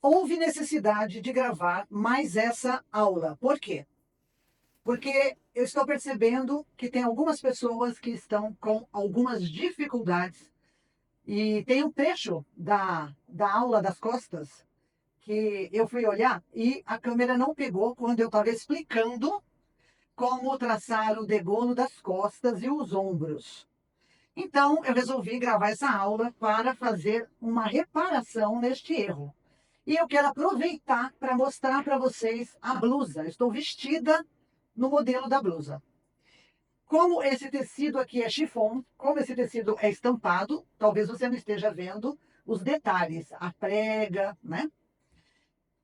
houve necessidade de gravar mais essa aula. Por quê? Porque eu estou percebendo que tem algumas pessoas que estão com algumas dificuldades e tem um trecho da aula das costas que eu fui olhar e a câmera não pegou quando eu estava explicando como traçar o degono das costas e os ombros. Então, eu resolvi gravar essa aula para fazer uma reparação neste erro. E eu quero aproveitar para mostrar para vocês a blusa. Eu estou vestida no modelo da blusa. Como esse tecido aqui é chiffon, como esse tecido é estampado, talvez você não esteja vendo os detalhes, a prega, né?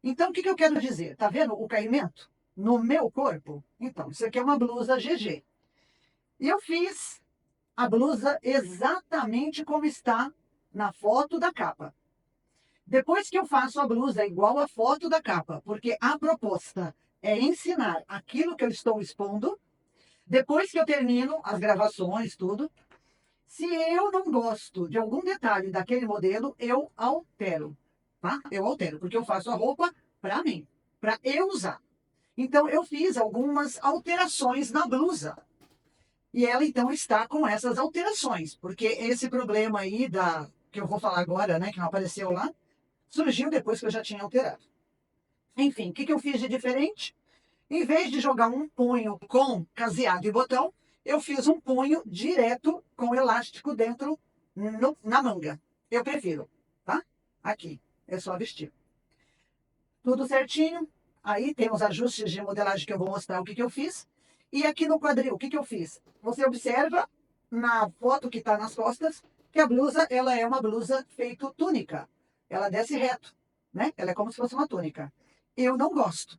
Então, o que eu quero dizer? Tá vendo o caimento no meu corpo? Então, isso aqui é uma blusa GG. E eu fiz a blusa exatamente como está na foto da capa. Depois que eu faço a blusa igual à foto da capa, porque a proposta é ensinar aquilo que eu estou expondo, depois que eu termino as gravações, tudo, se eu não gosto de algum detalhe daquele modelo, eu altero, tá? Eu altero, porque eu faço a roupa para mim, para eu usar. Então, eu fiz algumas alterações na blusa. E ela, então, está com essas alterações, porque esse problema aí que eu vou falar agora, né, que não apareceu lá, surgiu depois que eu já tinha alterado. Enfim, o que eu fiz de diferente? Em vez de jogar um punho com caseado e botão, eu fiz um punho direto com elástico dentro na manga. Eu prefiro, tá? Aqui, é só vestir. Tudo certinho. Aí tem os ajustes de modelagem que eu vou mostrar o que eu fiz. E aqui no quadril, o que eu fiz? Você observa na foto que está nas costas que a blusa ela é uma blusa feito túnica. Ela desce reto, né? Ela é como se fosse uma túnica. Eu não gosto.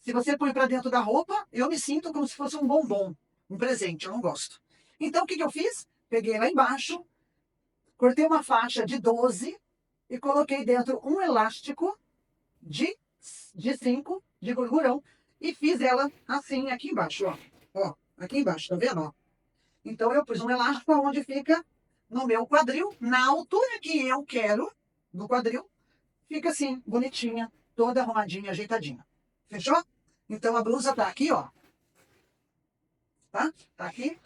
Se você põe para dentro da roupa, eu me sinto como se fosse um bombom, um presente, eu não gosto. Então, o que eu fiz? Peguei lá embaixo, cortei uma faixa de 12 e coloquei dentro um elástico de, de 5 de gordurão, e fiz ela assim aqui embaixo, ó. Ó, aqui embaixo, tá vendo? Ó. Então, eu pus um elástico onde fica no meu quadril, na altura que eu quero, do quadril, fica assim, bonitinha, toda arrumadinha, ajeitadinha. Fechou? Então, a blusa tá aqui, ó. Tá? Tá aqui.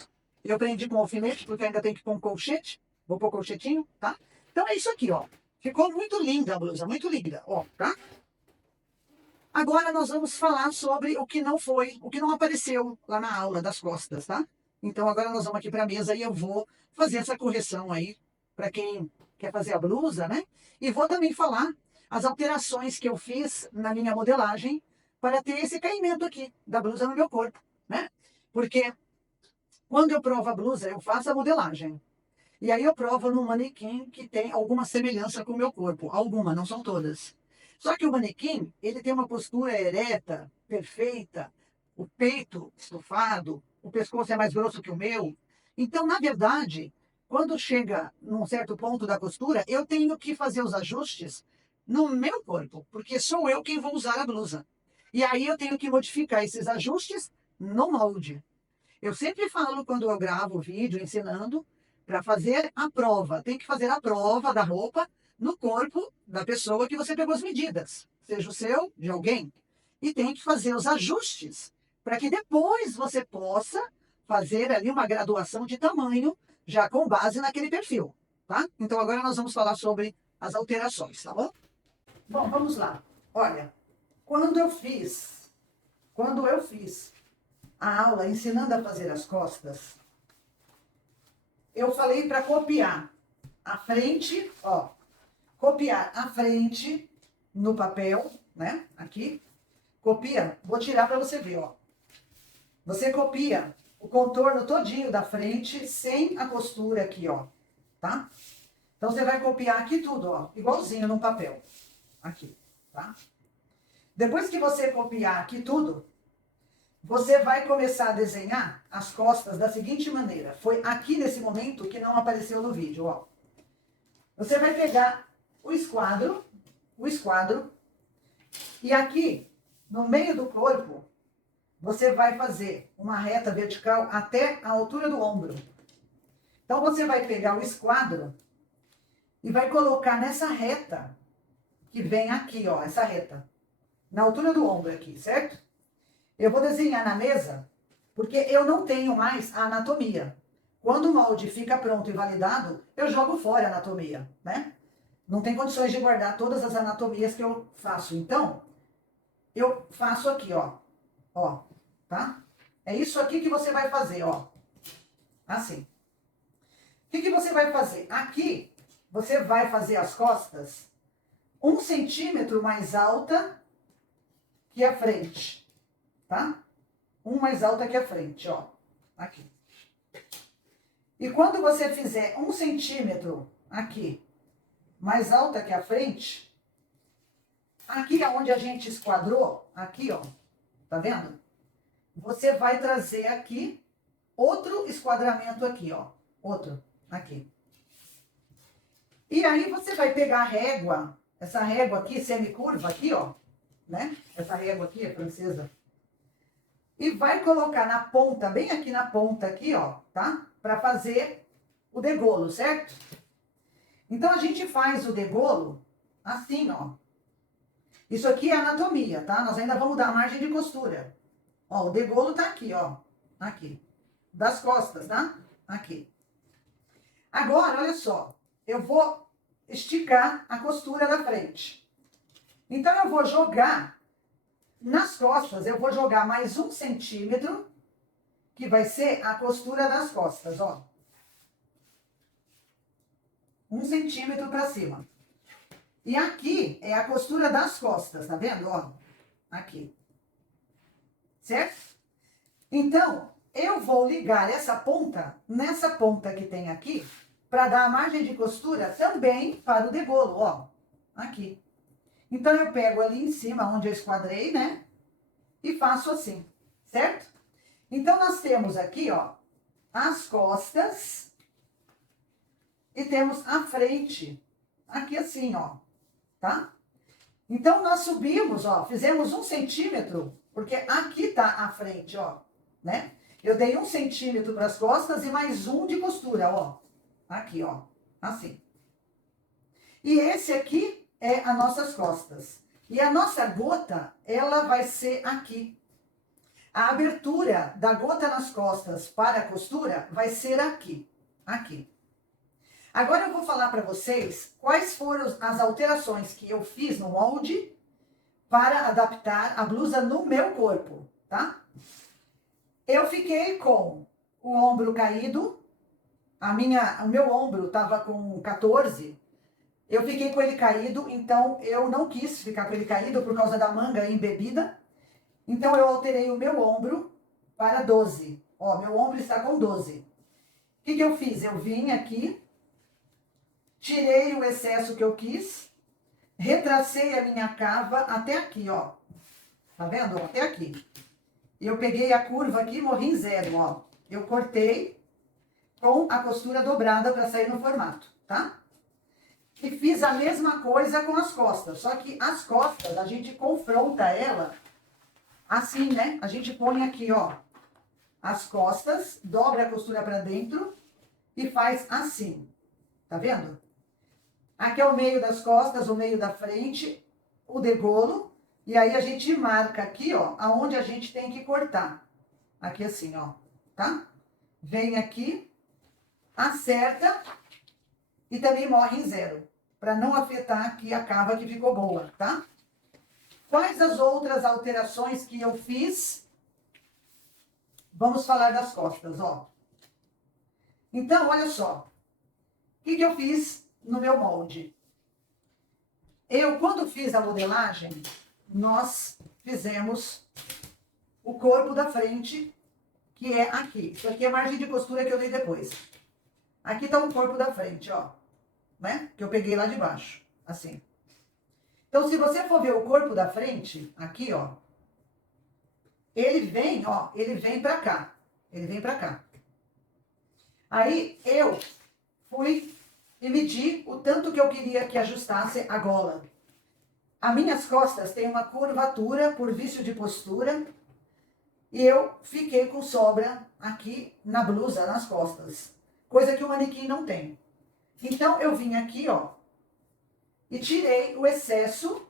Eu prendi com alfinete, porque ainda tem que pôr um colchete. Vou pôr colchetinho, tá? Então, é isso aqui, ó. Ficou muito linda a blusa, muito linda, ó, tá? Agora nós vamos falar sobre o que não foi, o que não apareceu lá na aula das costas, tá? Então, agora nós vamos aqui para a mesa e eu vou fazer essa correção aí, para quem quer fazer a blusa, né? E vou também falar as alterações que eu fiz na minha modelagem para ter esse caimento aqui da blusa no meu corpo, né? Porque quando eu provo a blusa, eu faço a modelagem. E aí eu provo num manequim que tem alguma semelhança com o meu corpo. Alguma, não são todas. Só que o manequim, ele tem uma postura ereta, perfeita, o peito estufado, o pescoço é mais grosso que o meu. Então, na verdade, quando chega num certo ponto da costura, eu tenho que fazer os ajustes no meu corpo, porque sou eu quem vou usar a blusa. E aí eu tenho que modificar esses ajustes no molde. Eu sempre falo quando eu gravo o vídeo ensinando para fazer a prova. Tem que fazer a prova da roupa no corpo da pessoa que você pegou as medidas, seja o seu, de alguém. E tem que fazer os ajustes para que depois você possa fazer ali uma graduação de tamanho já com base naquele perfil, tá? Então agora nós vamos falar sobre as alterações, tá bom? Bom, vamos lá. Olha, quando eu fiz a aula ensinando a fazer as costas, eu falei para copiar a frente, ó, copiar a frente no papel, né? Aqui, copia, vou tirar para você ver, ó. Você copia o contorno todinho da frente sem a costura aqui, ó, tá? Então você vai copiar aqui tudo, ó, igualzinho no papel, aqui, tá? Depois que você copiar aqui tudo, você vai começar a desenhar as costas da seguinte maneira. Foi aqui nesse momento que não apareceu no vídeo, ó. Você vai pegar o esquadro, e aqui, no meio do corpo, você vai fazer uma reta vertical até a altura do ombro. Então, você vai pegar o esquadro e vai colocar nessa reta que vem aqui, ó, essa reta. Na altura do ombro aqui, certo? Eu vou desenhar na mesa, porque eu não tenho mais a anatomia. Quando o molde fica pronto e validado, eu jogo fora a anatomia, né? Não tem condições de guardar todas as anatomias que eu faço. Então, eu faço aqui, ó. Ó, tá? É isso aqui que você vai fazer, ó. Assim. O que você vai fazer? Aqui, você vai fazer as costas 1 centímetro mais alta que a frente, tá? Um mais alta que a frente, ó. Aqui. E quando você fizer 1 centímetro aqui mais alta que a frente, aqui onde a gente esquadrou, aqui, ó, tá vendo? Você vai trazer aqui outro esquadramento aqui, ó. Outro, aqui. E aí você vai pegar a régua, essa régua aqui, semicurva aqui, ó, né? Essa régua aqui é francesa. E vai colocar na ponta, bem aqui na ponta aqui, ó, tá? Pra fazer o degolo, certo? Então, a gente faz o degolo assim, ó. Isso aqui é anatomia, tá? Nós ainda vamos dar margem de costura. Ó, o degolo tá aqui, ó. Aqui. Das costas, tá? Aqui. Agora, olha só. Eu vou esticar a costura da frente. Então, eu vou jogar nas costas, eu vou jogar mais 1 centímetro, que vai ser a costura das costas, ó. 1 centímetro pra cima. E aqui é a costura das costas, tá vendo? Ó, aqui. Certo? Então, eu vou ligar essa ponta nessa ponta que tem aqui, para dar a margem de costura também para o degolo, ó. Aqui. Então, eu pego ali em cima, onde eu esquadrei, né? E faço assim, certo? Então, nós temos aqui, ó, as costas e temos a frente, aqui assim, ó, tá? Então, nós subimos, ó, fizemos 1 centímetro, porque aqui tá a frente, ó, né? Eu dei 1 centímetro para as costas e mais 1 de costura, ó. Aqui, ó, assim. E esse aqui é as nossas costas. E a nossa gota, ela vai ser aqui. A abertura da gota nas costas para a costura vai ser aqui, aqui. Agora eu vou falar para vocês quais foram as alterações que eu fiz no molde para adaptar a blusa no meu corpo, tá? Eu fiquei com o ombro caído, o meu ombro estava com 14, eu fiquei com ele caído, então eu não quis ficar com ele caído por causa da manga embebida, então eu alterei o meu ombro para 12. Ó, meu ombro está com 12. O que eu fiz? Eu vim aqui, tirei o excesso que eu quis, retracei a minha cava até aqui, ó. Tá vendo? Até aqui. Eu peguei a curva aqui e morri em 0, ó. Eu cortei com a costura dobrada para sair no formato, tá? E fiz a mesma coisa com as costas, só que as costas a gente confronta ela assim, né? A gente põe aqui, ó, as costas, dobra a costura para dentro e faz assim, tá vendo? Aqui é o meio das costas, o meio da frente, o degolo. E aí a gente marca aqui, ó, aonde a gente tem que cortar. Aqui assim, ó, tá? Vem aqui, acerta e também morre em 0. Para não afetar aqui a cava que ficou boa, tá? Quais as outras alterações que eu fiz? Vamos falar das costas, ó. Então, olha só. O que eu fiz no meu molde? Eu, quando fiz a modelagem, nós fizemos o corpo da frente, que é aqui. Isso aqui é a margem de costura que eu dei depois. Aqui tá o corpo da frente, ó. Né? Que eu peguei lá de baixo, assim. Então, se você for ver o corpo da frente, aqui, ó. Ele vem, ó, ele vem pra cá. Ele vem pra cá. Aí, eu fui e medi o tanto que eu queria que ajustasse a gola. As minhas costas têm uma curvatura por vício de postura. E eu fiquei com sobra aqui na blusa, nas costas. Coisa que o manequim não tem. Então, eu vim aqui, ó. e tirei o excesso,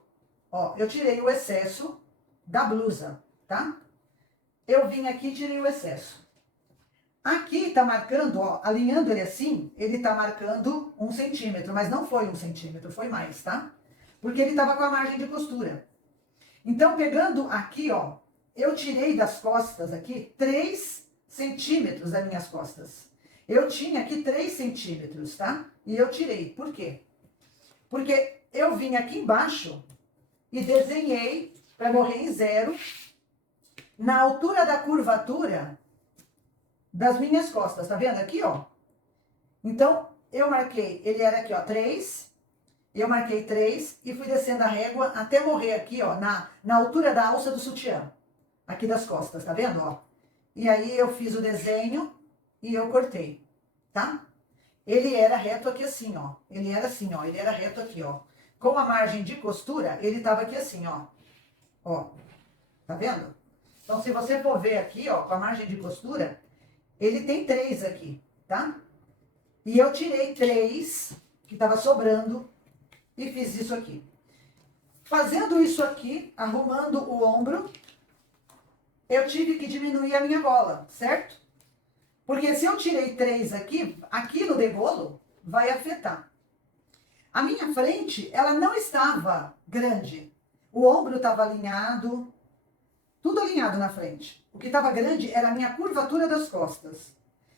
ó, eu tirei o excesso da blusa, tá? Eu vim aqui e tirei o excesso. Aqui tá marcando, ó, alinhando ele assim, ele tá marcando 1 centímetro, mas não foi 1 centímetro, foi mais, tá? Porque ele tava com a margem de costura. Então, pegando aqui, ó, eu tirei das costas aqui 3 centímetros das minhas costas. Eu tinha aqui 3 centímetros, tá? E eu tirei. Por quê? Porque eu vim aqui embaixo e desenhei para morrer em 0 na altura da curvatura das minhas costas. Tá vendo aqui, ó? Então, eu marquei, ele era aqui, ó, 3. Eu marquei 3 e fui descendo a régua até morrer aqui, ó, na altura da alça do sutiã. Aqui das costas, tá vendo, ó? E aí eu fiz o desenho e eu cortei, tá? Ele era reto aqui assim, ó. Ele era assim, ó. Ele era reto aqui, ó. Com a margem de costura, ele tava aqui assim, ó. Ó. Tá vendo? Então, se você for ver aqui, ó, com a margem de costura, ele tem 3 aqui, tá? E eu tirei 3, que tava sobrando, e fiz isso aqui. Fazendo isso aqui, arrumando o ombro, eu tive que diminuir a minha gola, certo? Porque se eu tirei 3 aqui, aqui no degolo, vai afetar. A minha frente, ela não estava grande. O ombro estava alinhado, tudo alinhado na frente. O que estava grande era a minha curvatura das costas.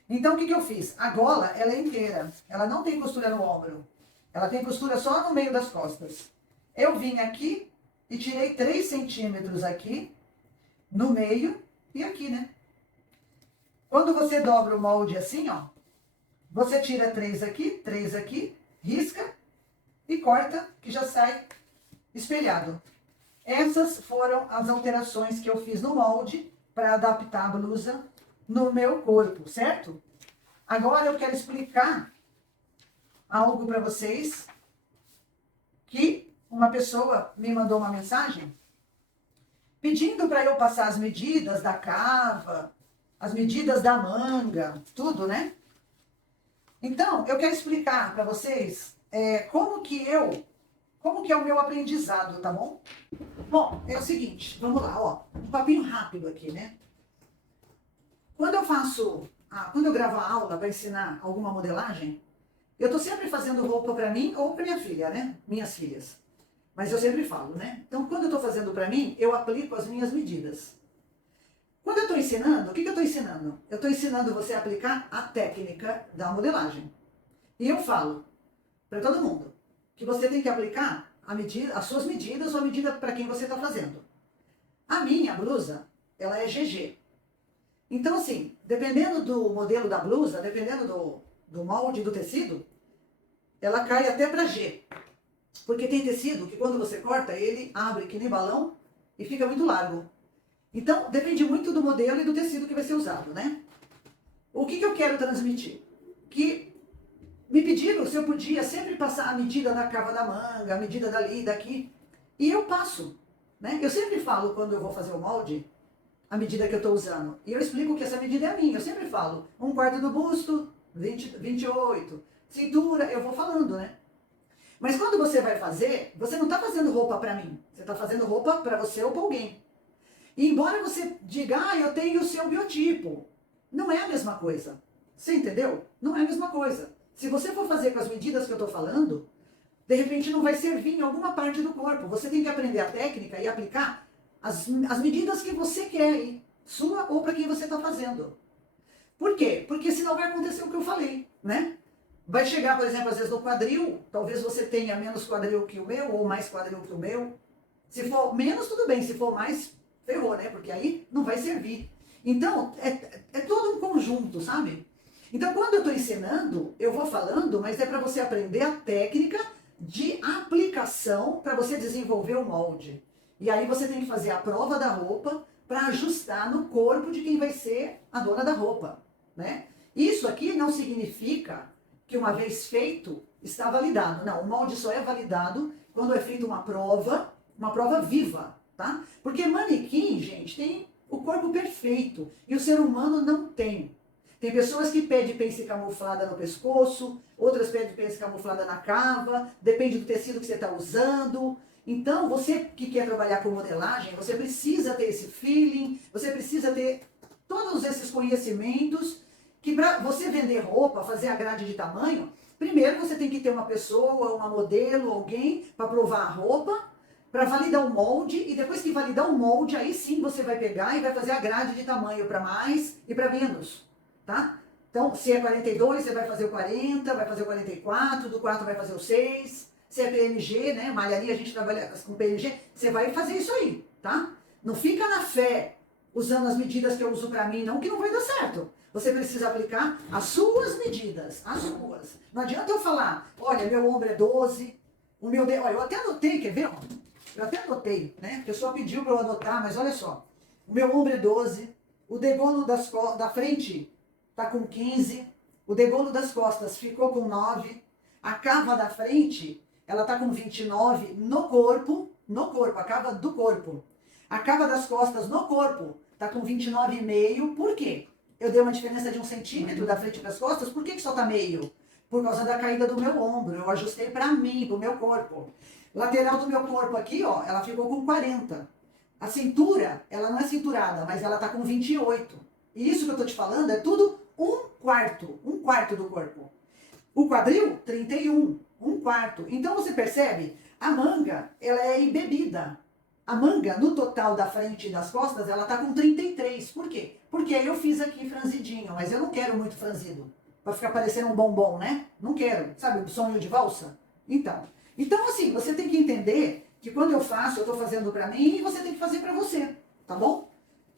Então, o que eu fiz? A gola, ela é inteira. Ela não tem costura no ombro. Ela tem costura só no meio das costas. Eu vim aqui e tirei 3 centímetros aqui, no meio e aqui, né? Quando você dobra o molde assim, ó, você tira 3 aqui, risca e corta, que já sai espelhado. Essas foram as alterações que eu fiz no molde para adaptar a blusa no meu corpo, certo? Agora eu quero explicar algo para vocês que uma pessoa me mandou uma mensagem pedindo para eu passar as medidas da cava, as medidas da manga, tudo, né? Então, eu quero explicar para vocês como que é o meu aprendizado, tá bom? Bom, é o seguinte, vamos lá, ó, um papinho rápido aqui, né? Quando eu gravo a aula para ensinar alguma modelagem, eu tô sempre fazendo roupa para mim ou para minha filha, né? Minhas filhas. Mas eu sempre falo, né? Então, quando eu tô fazendo para mim, eu aplico as minhas medidas. Quando eu tô ensinando, o que eu tô ensinando? Eu tô ensinando você a aplicar a técnica da modelagem. E eu falo para todo mundo que você tem que aplicar as suas medidas ou a medida para quem você está fazendo. A minha blusa, ela é GG. Então, assim, dependendo do modelo da blusa, dependendo do molde do tecido, ela cai até para G. Porque tem tecido que quando você corta, ele abre que nem balão e fica muito largo. Então, depende muito do modelo e do tecido que vai ser usado, né? O que eu quero transmitir? Que me pediram se eu podia sempre passar a medida da cava da manga, a medida dali, daqui. E eu passo, né? Eu sempre falo quando eu vou fazer o molde, a medida que eu estou usando. E eu explico que essa medida é a minha. Eu sempre falo, 1/4 do busto, 28. Cintura, eu vou falando, né? Mas quando você vai fazer, você não está fazendo roupa para mim. Você está fazendo roupa para você ou para alguém. E embora você diga, eu tenho o seu biotipo, não é a mesma coisa. Você entendeu? Não é a mesma coisa. Se você for fazer com as medidas que eu estou falando, de repente não vai servir em alguma parte do corpo. Você tem que aprender a técnica e aplicar as medidas que você quer aí, sua ou para quem você está fazendo. Por quê? Porque senão vai acontecer o que eu falei, né? Vai chegar, por exemplo, às vezes no quadril, talvez você tenha menos quadril que o meu ou mais quadril que o meu. Se for menos, tudo bem. Se for mais, ferrou, né? Porque aí não vai servir. Então, é todo um conjunto, sabe? Então, quando eu estou ensinando, eu vou falando, mas é para você aprender a técnica de aplicação para você desenvolver o molde. E aí você tem que fazer a prova da roupa para ajustar no corpo de quem vai ser a dona da roupa, né? Isso aqui não significa que uma vez feito, está validado. Não, o molde só é validado quando é feita uma prova viva, tá? Porque manequim, gente, tem o corpo perfeito e o ser humano não tem. Tem pessoas que pedem pence camuflada no pescoço, outras pedem pence camuflada na cava, depende do tecido que você está usando. Então, você que quer trabalhar com modelagem, você precisa ter esse feeling, você precisa ter todos esses conhecimentos, que para você vender roupa, fazer a grade de tamanho, primeiro você tem que ter uma pessoa, uma modelo, alguém para provar a roupa, para validar o molde, e depois que validar o molde, aí sim você vai pegar e vai fazer a grade de tamanho para mais e para menos, tá? Então, se é 42, você vai fazer o 40, vai fazer o 44, do 4 vai fazer o 6, se é PNG, né, malharia a gente trabalha com PNG, você vai fazer isso aí, tá? Não fica na fé, usando as medidas que eu uso para mim, não, que não vai dar certo. Você precisa aplicar as suas medidas, as suas. Não adianta eu falar, olha, meu ombro é 12, o meu olha, eu até anotei, quer ver? Eu até anotei, né? A pessoa pediu para eu anotar, mas olha só. O meu ombro é 12, o degolo da frente tá com 15, o degolo das costas ficou com 9, a cava da frente, ela tá com 29 no corpo, a cava do corpo. A cava das costas no corpo tá com 29,5, por quê? Eu dei uma diferença de 1 centímetro da frente para as costas, por que só tá meio? Por causa da caída do meu ombro, eu ajustei para mim, pro meu corpo. Lateral do meu corpo aqui, ó, ela ficou com 40. A cintura, ela não é cinturada, mas ela tá com 28. E isso que eu tô te falando é tudo um quarto do corpo. O quadril, 31, um quarto. Então você percebe, a manga, ela é embebida. A manga, no total da frente e das costas, ela tá com 33. Por quê? Porque aí eu fiz aqui franzidinho, mas eu não quero muito franzido. Pra ficar parecendo um bombom, né? Não quero. Sabe o sonho de valsa? Então assim, você tem que entender que quando eu faço, eu tô fazendo pra mim e você tem que fazer pra você, tá bom?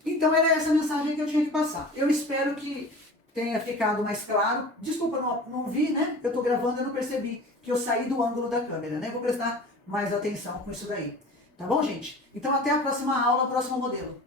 Então era essa mensagem que eu tinha que passar. Eu espero que tenha ficado mais claro. Desculpa, não vi, né? Eu tô gravando e não percebi que eu saí do ângulo da câmera, né? Vou prestar mais atenção com isso daí. Tá bom, gente? Então até a próxima aula, próximo modelo.